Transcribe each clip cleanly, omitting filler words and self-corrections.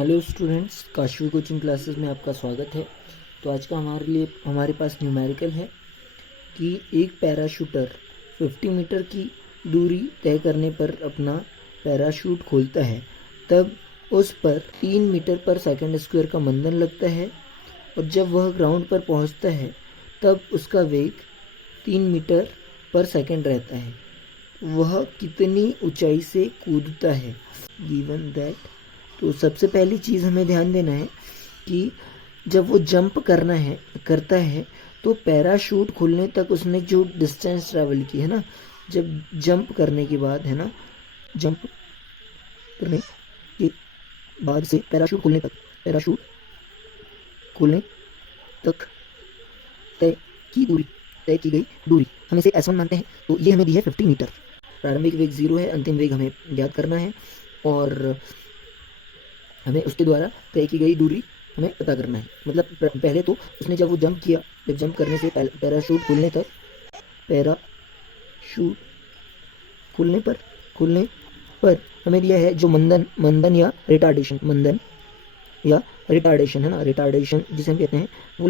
Hello students, Kashvi coaching classes में आपका स्वागत है। तो आज का हमारे पास न्यूमेरिकल है कि एक पैराशूटर 50 मीटर की दूरी तय करने पर अपना पैराशूट खोलता है, तब उस पर 3 मीटर पर सेकंड स्क्वायर का मंदन लगता है और जब वह ग्राउंड पर पहुंचता है तब उसका वेग 3 मीटर पर सेकंड रहता है। वह कितनी ऊंचाई से कूदता है गिवन दैट। तो सबसे पहली चीज़ हमें ध्यान देना है कि जब वो जंप करता है तो पैराशूट खुलने तक उसने जो डिस्टेंस ट्रैवल की है ना, जब जंप करने के बाद है ना, जंप करने के बाद से पैराशूट खुलने तक तय तय की गई दूरी हम इसे S1 मानते हैं। तो ये हमें दी है 50 मीटर। प्रारंभिक वेग 0 है, अंतिम वेग हमें ज्ञात करना है और हमें उसके द्वारा तय की गई दूरी हमें पता करना है। मतलब पहले तो उसने जब वो जंप किया, जब जंप करने से पैराशूट खुलने पर हमें दिया है जो मंदन या रिटार्डेशन है ना, रिटार्डेशन जिसे हम कहते हैं, वो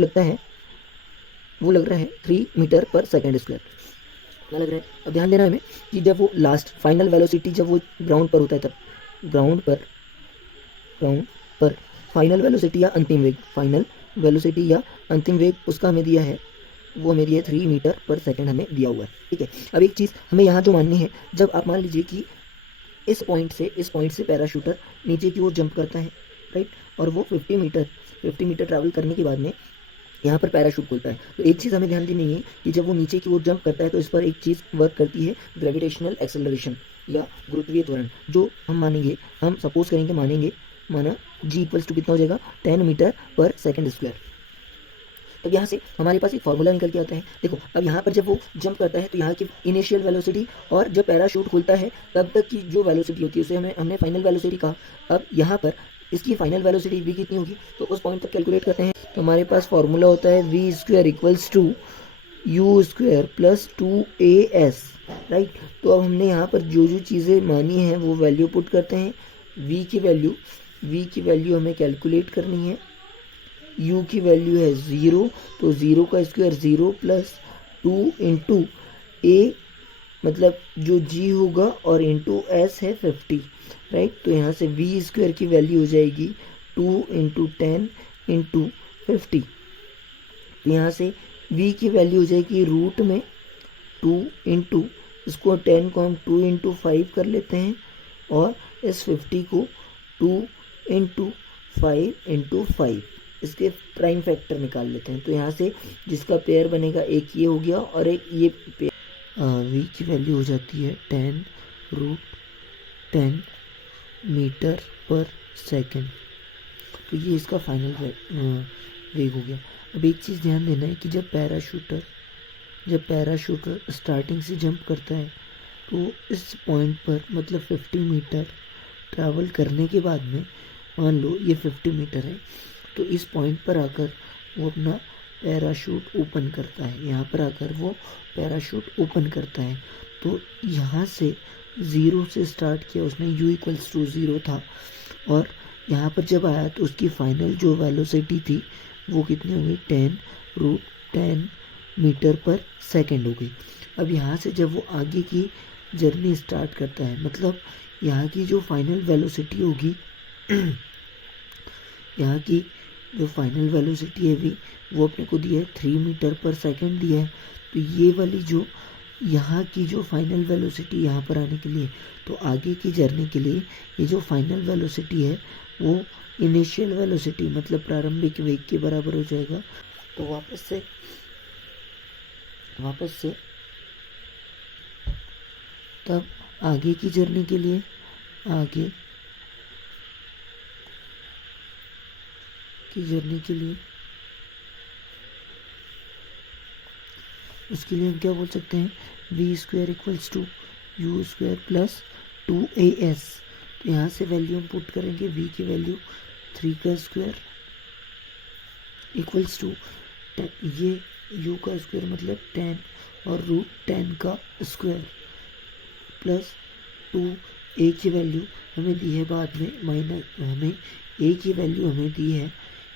लग रहा है 3 मीटर पर सेकेंड स्क्वायर लग रहा है। अब ध्यान देना हमें कि जब वो लास्ट फाइनल वेलोसिटी जब वो ग्राउंड पर होता है तब ग्राउंड पर फाइनल वेलोसिटी या अंतिम वेग उसका हमें दिया है, वो हमें दिया है 3 मीटर पर सेकंड हमें दिया हुआ है। ठीक है, अब एक चीज़ हमें यहाँ जो माननी है, जब आप मान लीजिए कि इस पॉइंट से पैराशूटर नीचे की ओर जंप करता है, राइट, और वो 50 मीटर ट्रैवल करने के बाद में यहाँ पर पैराशूट खुलता है। तो एक चीज़ हमें ध्यान देनी है कि जब वो नीचे की ओर जंप करता है तो इस पर एक चीज़ वर्क करती है, ग्रेविटेशनल एक्सेलरेशन या गुरुत्वीय त्वरण, जो हम सपोज करेंगे माना जी इक्वल्स टू कितना हो जाएगा 10 मीटर पर सेकंड स्क्वायर। तब यहाँ से हमारे पास एक फॉर्मूला निकल के आता है। देखो, अब यहाँ पर जब वो जंप करता है तो यहाँ की इनिशियल वेलोसिटी और जब पैराशूट खुलता है तब तक की जो वेलोसिटी होती है उसे हमने फाइनल वेलोसिटी कहा। अब यहाँ पर इसकी फाइनल वेलोसिटी v कितनी होगी, तो उस पॉइंट तक कैलकुलेट करते हैं। तो हमारे पास फॉर्मूला होता है v square equals to u square plus 2as, right. तो अब हमने यहाँ पर जो चीज़ें मानी हैं वो वैल्यू पुट करते हैं। v की वैल्यू हमें कैलकुलेट करनी है। u की वैल्यू है 0, तो 0 का स्क्वायर 0 प्लस 2 इंटू a, मतलब जो g होगा, और इंटू s है 50, राइट। तो यहाँ से v स्क्वायर की वैल्यू हो जाएगी 2 इंटू 10 इंटू 50। तो यहाँ से v की वैल्यू हो जाएगी रूट में 2 इंटू, इसको 10 को हम 2 इंटू 5 कर लेते हैं और इस 50 को 2 इंटू 5 इंटू 5 इसके प्राइम फैक्टर निकाल लेते हैं। तो यहाँ से जिसका पेयर बनेगा, एक ये हो गया और एक ये पेयर। v की वैल्यू हो जाती है 10√10 मीटर पर सेकंड। तो ये इसका फाइनल वेग हो गया। अब एक चीज़ ध्यान देना है कि जब पैराशूटर स्टार्टिंग से जंप करता है तो इस पॉइंट पर, मतलब 50 मीटर ट्रैवल करने के बाद में, मान लो ये 50 मीटर है, तो इस पॉइंट पर आकर वो अपना पैराशूट ओपन करता है। यहाँ पर आकर वो पैराशूट ओपन करता है। तो यहाँ से 0 से स्टार्ट किया उसने, u इक्वल्स टू 0 था, और यहाँ पर जब आया तो उसकी फाइनल जो वेलोसिटी थी वो कितनी हो गई, 10√10 मीटर पर सेकंड हो गई। अब यहाँ से जब वो आगे की जर्नी स्टार्ट करता है, मतलब यहाँ की जो फाइनल वेलोसिटी होगी यहाँ की जो फाइनल वेलोसिटी है भी, वो अपने को दिया है 3 मीटर पर सेकंड दिया है। तो ये वाली जो यहाँ की जो फाइनल वेलोसिटी यहाँ पर आने के लिए, तो आगे की जर्नी के लिए ये जो फाइनल वेलोसिटी है वो इनिशियल वेलोसिटी, मतलब प्रारंभिक वेग के बराबर हो जाएगा। तो वापस से तब आगे की जर्नी के लिए, उसके लिए हम क्या बोल सकते हैं, v square equals to u square plus 2as। तो यहाँ से वैल्यू हम पुट करेंगे, v की वैल्यू 3 का स्क्वायर इक्वल्स टू, ये u का स्क्वायर मतलब 10 और √10 का स्क्वायर प्लस 2a की वैल्यू हमें दी है बाद में, माइनस हमें ए की वैल्यू हमें दी है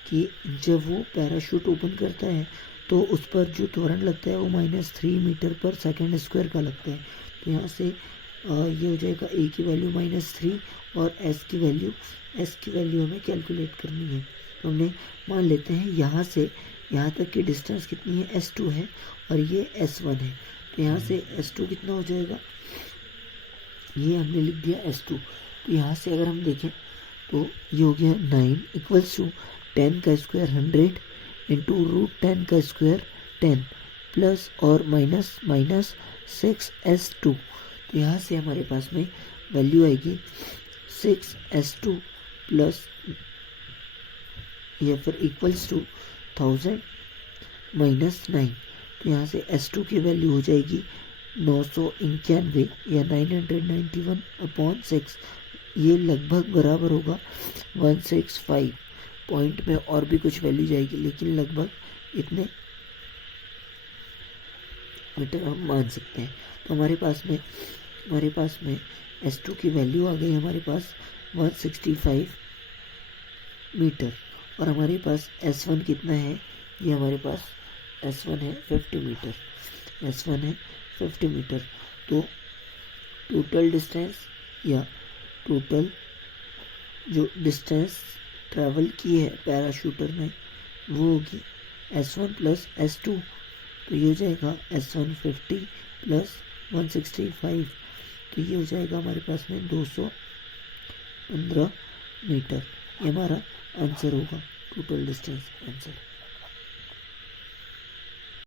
कि जब वो पैराशूट ओपन करता है तो उस पर जो त्वरण लगता है वो -3 मीटर पर सेकेंड स्क्वायर का लगता है। तो यहाँ से ये हो जाएगा ए की वैल्यू -3 और एस की वैल्यू हमें कैलकुलेट करनी है। तो हमने मान लेते हैं यहाँ से यहाँ तक की डिस्टेंस कितनी है, S2 है और ये S1 है। तो यहाँ से S2 कितना हो जाएगा, ये हमने लिख दिया S2। तो यहाँ से अगर हम देखें तो ये हो गया 9 = 10 का स्क्वायर 100 इंटू √10 का स्क्वायर 10 प्लस और माइनस माइनस 6S2। तो यहाँ से हमारे पास में वैल्यू आएगी 6S2 प्लस या फिर =1000 - 9। तो यहाँ से S2 की वैल्यू हो जाएगी 991 या 991/6। ये लगभग बराबर होगा 165। पॉइंट में और भी कुछ वैल्यू जाएगी लेकिन लगभग इतने मीटर हम मान सकते हैं। तो हमारे पास में S2 की वैल्यू आ गई हमारे पास 165 मीटर और हमारे पास S1 कितना है, ये हमारे पास S1 है 50 मीटर। S1 है 50 मीटर। तो टोटल डिस्टेंस या टोटल जो डिस्टेंस ट्रैवल की है पैराशूटर ने वो होगी S1 प्लस S2। तो ये हो जाएगा S1 50 प्लस 165। तो ये हो जाएगा हमारे पास में 215 मीटर। ये हमारा आंसर होगा, टोटल डिस्टेंस आंसर।